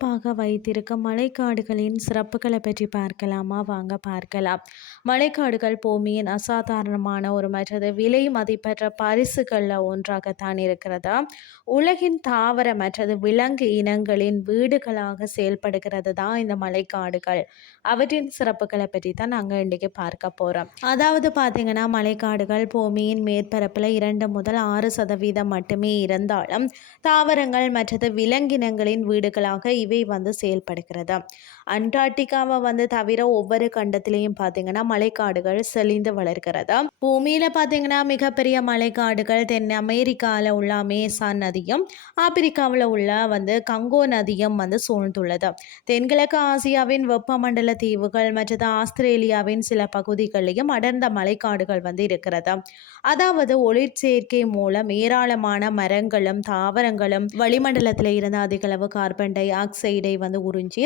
சிறப்பாக வைத்திருக்கும் மலைக்காடுகளின் சிறப்புகளை பற்றி பார்க்கலாமா? வாங்க பார்க்கலாம். மலைக்காடுகள் பூமியின் அசாதாரணமான ஒரு மற்றது விலை மதிப்பற்ற பரிசுகளில் ஒன்றாகத்தான் இருக்கிறதா? உலகின் தாவர மற்றது விலங்கு இனங்களின் வீடுகளாக செயல்படுகிறது தான் இந்த மலைக்காடுகள் அவற்றின் சிறப்புகளை பற்றி தான் நாங்கள் இன்றைக்கி பார்க்க போகிறோம் அதாவது பார்த்தீங்கன்னா மலைக்காடுகள் பூமியின் மேற்பரப்பில் இரண்டு முதல் ஆறு சதவீதம் மட்டுமே இருந்தாலும் தாவரங்கள் மற்றது விலங்கினங்களின் வீடுகளாக இவை வந்து செயல்படுகிறது. அண்டார்டிகாவை வந்து தவிர ஒவ்வொரு கண்டத்திலையும் பார்த்தீங்கன்னா மலைக்காடுகள் செழிந்து வளர்கிறது. பூமியில் பார்த்தீங்கன்னா மிகப்பெரிய மலைக்காடுகள் தென் அமெரிக்காவில் உள்ள அமேசான் நதியும் ஆப்பிரிக்காவில் உள்ள வந்து கங்கோ நதியும் வந்து சூழ்ந்துள்ளது. தென்கிழக்கு ஆசியாவின் வெப்பமண்டல தீவுகள் மற்றது ஆஸ்திரேலியாவின் சில பகுதிகளிலும் அடர்ந்த மலைக்காடுகள் வந்து இருக்கிறது. அதாவது ஒளிர்ச்சேர்க்கை மூலம் ஏராளமான மரங்களும் தாவரங்களும் வளிமண்டலத்தில் இருந்து அதிக அளவு கார்பன் டை ஆக்சைடு வந்து உறிஞ்சி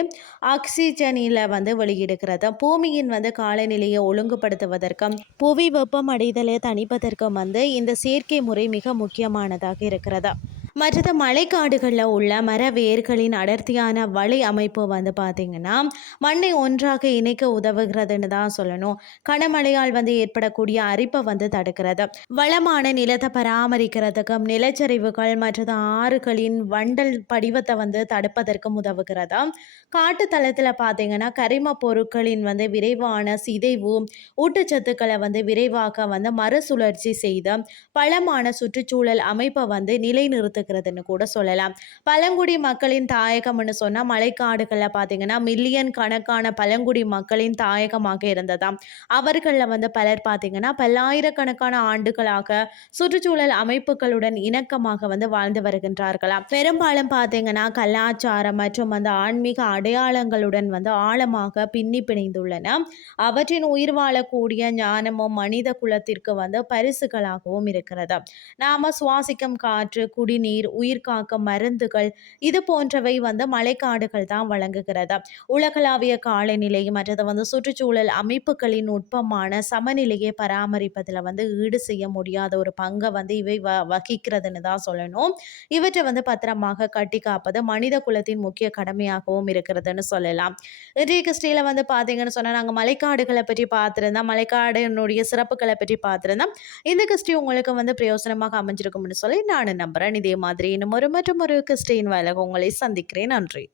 ஆக்சிஜனில் வந்து வெளியிடுகிறது. பூமியின் வந்து காலநிலையை ஒழுங்குபடுத்துவதற்கும் புவி வெப்பம் அடைதலை தணிப்பதற்கும் வந்து இந்த செயற்கை முறை மிக முக்கியமானதாக இருக்கிறது. மற்றது மலைக்காடுகளில் உள்ள மர வேர்களின் அடர்த்தியான வலை அமைப்பு வந்து பார்த்திங்கன்னா மண்ணை ஒன்றாக இணைக்க உதவுகிறதுன்னு தான் சொல்லணும். கனமழையால் வந்து ஏற்படக்கூடிய அரிப்பை வந்து தடுக்கிறது. வளமான நிலத்தை பராமரிக்கிறதுக்கும் நிலச்சரிவுகள் மற்றது ஆறுகளின் வண்டல் படிவத்தை வந்து தடுப்பதற்கும் உதவுகிறது? காட்டு தளத்தில் பார்த்தீங்கன்னா கரிம பொருட்களின் வந்து விரைவான சிதைவு ஊட்டச்சத்துக்களை வந்து விரைவாக வந்து மறுசுழற்சி செய்து பலமான சுற்றுச்சூழல் அமைப்பை வந்து நிலைநிறுத்து இருக்கிறதுன்னு கூட சொல்லலாம். பழங்குடி மக்களின் தாயகம்னு சொன்னால் மலைக்காடுகளில் பார்த்தீங்கன்னா மில்லியன் கணக்கான பழங்குடி மக்களின் தாயகமாக இருந்ததாம். அவர்களில் வந்து பலர் பார்த்தீங்கன்னா பல்லாயிரக்கணக்கான ஆண்டுகளாக சுற்றுச்சூழல் அமைப்புகளுடன் இணக்கமாக வந்து வாழ்ந்து வருகின்றார்களாம். பெரும்பாலும் பார்த்தீங்கன்னா கலாச்சாரம் மற்றும் அந்த ஆன்மீக அடையாளங்களுடன் வந்து ஆழமாக பின்னி பிணைந்துள்ளன. அவற்றின் உயிர் வாழக்கூடிய ஞானமும் மனித குலத்திற்கு வந்து பரிசுகளாகவும் இருக்கிறது நாம சுவாசிக்கும் காற்று குடிநீர் நீர் உயிர் மருந்துகள் இது போன்றவை வந்து மழைக்காடுகள் தான் வழங்குகிறது. உலகளாவிய காலநிலை மற்றது வந்து சுற்றுச்சூழல் அமைப்புகளின் நுட்பமான சமநிலையை பராமரிப்பதில் வந்து ஈடு செய்ய முடியாத ஒரு பங்கை வந்து இவை வ வகிக்கிறதுன்னு தான் சொல்லணும். இவற்றை வந்து பத்திரமாக கட்டி காப்பது மனித குலத்தின் முக்கிய கடமையாகவும் இருக்கிறதுன்னு சொல்லலாம். இன்றைய கிறிஸ்டியில் வந்து பார்த்தீங்கன்னு சொன்னால் நாங்கள் மலைக்காடுகளை பற்றி பார்த்துருந்தோம். மலைக்காடுனுடைய சிறப்புகளை பற்றி பார்த்துருந்தோம். இந்த கிறிஸ்டி உங்களுக்கு வந்து பிரயோசனமாக அமைஞ்சிருக்கும்னு சொல்லி நான் நம்புகிறேன் இதே மாதிரி. இன்னும் ஒரு மற்றும் ஒரு கிறிஸ்டின் வேலை உங்களை சந்திக்கிறேன். நன்றி.